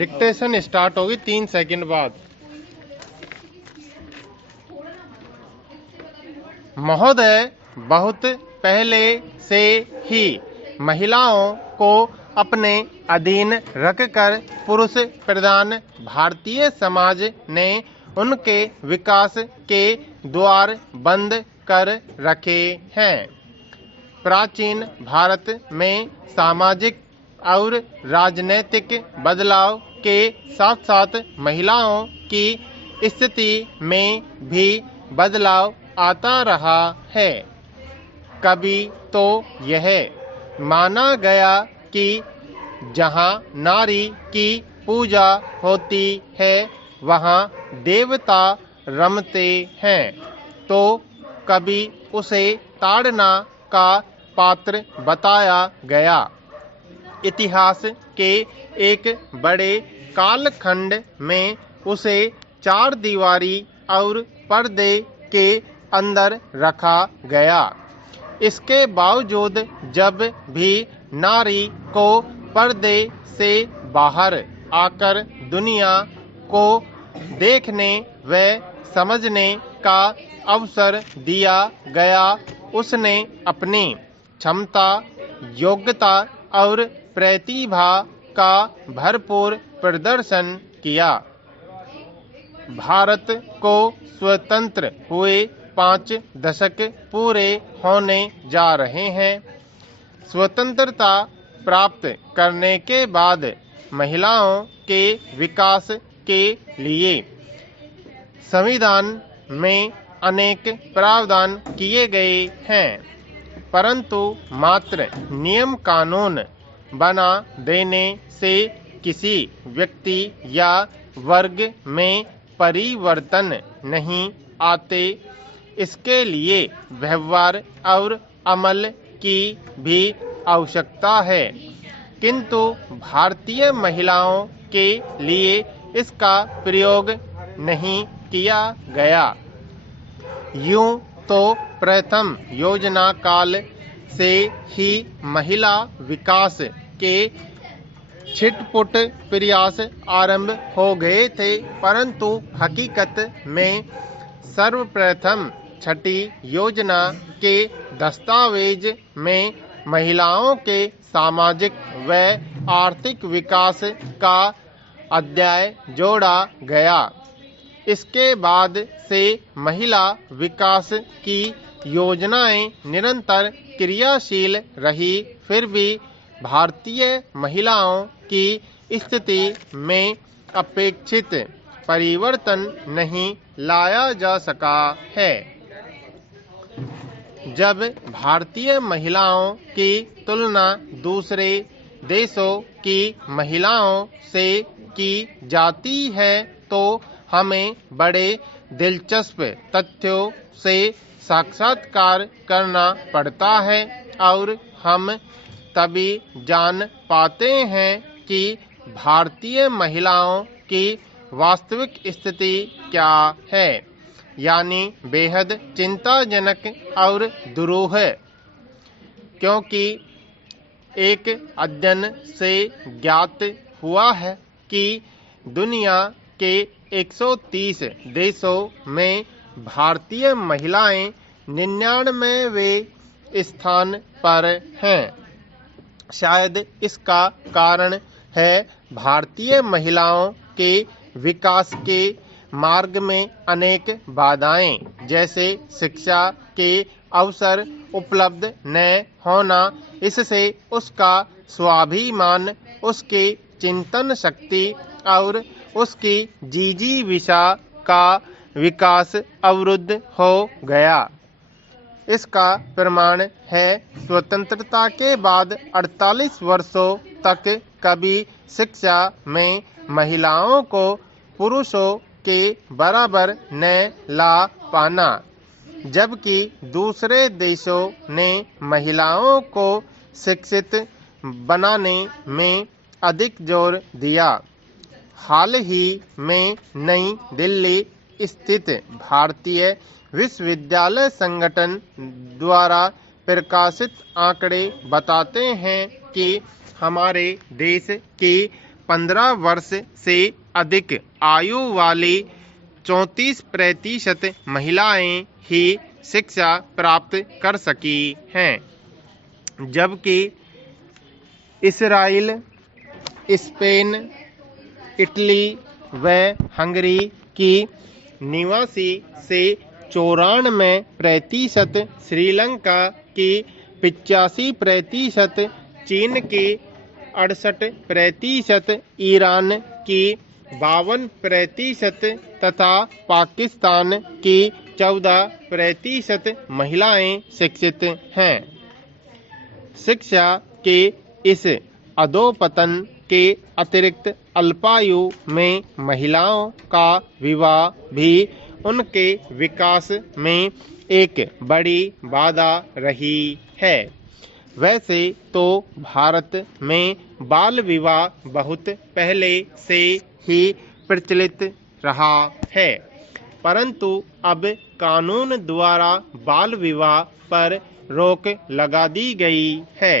Dictation start होगी 3 second बाद। महोदय, बहुत पहले से ही महिलाओं को अपने अधीन रखकर पुरुष प्रधान भारतीय समाज ने उनके विकास के द्वार बंद कर रखे हैं। प्राचीन भारत में सामाजिक और राजनीतिक बदलाव के साथ साथ महिलाओं की स्थिति में भी बदलाव आता रहा है। कभी तो यह माना गया कि जहाँ नारी की पूजा होती है वहाँ देवता रमते हैं, तो कभी उसे ताड़ना का पात्र बताया गया। इतिहास के एक बड़े कालखंड में उसे चार दीवारी और पर्दे के अंदर रखा गया। इसके बावजूद जब भी नारी को पर्दे से बाहर आकर दुनिया को देखने व समझने का अवसर दिया गया, उसने अपनी क्षमता, योग्यता और प्रतिभा का भरपूर प्रदर्शन किया। भारत को स्वतंत्र हुए 5 दशक पूरे होने जा रहे हैं। स्वतंत्रता प्राप्त करने के बाद महिलाओं के विकास के लिए संविधान में अनेक प्रावधान किए गए हैं, परंतु मात्र नियम कानून बना देने से किसी व्यक्ति या वर्ग में परिवर्तन नहीं आते। इसके लिए व्यवहार और अमल की भी आवश्यकता है, किंतु भारतीय महिलाओं के लिए इसका प्रयोग नहीं किया गया। यूं तो प्रथम योजना काल से ही महिला विकास के छिटपुट प्रयास आरंभ हो गए थे, परंतु हकीकत में सर्वप्रथम छठी योजना के दस्तावेज में महिलाओं के सामाजिक व आर्थिक विकास का अध्याय जोड़ा गया। इसके बाद से महिला विकास की योजनाएं निरंतर क्रियाशील रही, फिर भी भारतीय महिलाओं की स्थिति में अपेक्षित परिवर्तन नहीं लाया जा सका है। जब भारतीय महिलाओं की तुलना दूसरे देशों की महिलाओं से की जाती है तो हमें बड़े दिलचस्प तथ्यों से साक्षात्कार करना पड़ता है और हम तभी जान पाते हैं कि भारतीय महिलाओं की वास्तविक स्थिति क्या है, यानी बेहद चिंताजनक और दुरूह। क्योंकि एक अध्ययन से ज्ञात हुआ है कि दुनिया के 130 देशों में भारतीय महिलाएं 99वें स्थान पर हैं। शायद इसका कारण है भारतीय महिलाओं के विकास के मार्ग में अनेक बाधाएं, जैसे शिक्षा के अवसर उपलब्ध न होना। इससे उसका स्वाभिमान, उसकी चिंतन शक्ति और उसकी जिजीविषा का विकास अवरुद्ध हो गया। इसका प्रमाण है स्वतंत्रता के बाद 48 वर्षों तक कभी शिक्षा में महिलाओं को पुरुषों के बराबर न ला पाना, जबकि दूसरे देशों ने महिलाओं को शिक्षित बनाने में अधिक जोर दिया। हाल ही में नई दिल्ली स्थित भारतीय विश्वविद्यालय संगठन द्वारा प्रकाशित आंकड़े बताते हैं कि हमारे देश की 15 वर्ष से अधिक आयु वाली 34% महिलाएं ही शिक्षा प्राप्त कर सकी हैं, जबकि इसराइल, स्पेन, इटली व हंगरी की निवासी से 94%, श्रीलंका की 85%, चीन की 68%, ईरान की 52% तथा पाकिस्तान की 14% महिलाएं शिक्षित हैं। शिक्षा के इस अधोपतन के अतिरिक्त अल्पायु में महिलाओं का विवाह भी उनके विकास में एक बड़ी बाधा रही है। वैसे तो भारत में बाल विवाह बहुत पहले से ही प्रचलित रहा है, परंतु अब कानून द्वारा बाल विवाह पर रोक लगा दी गई है।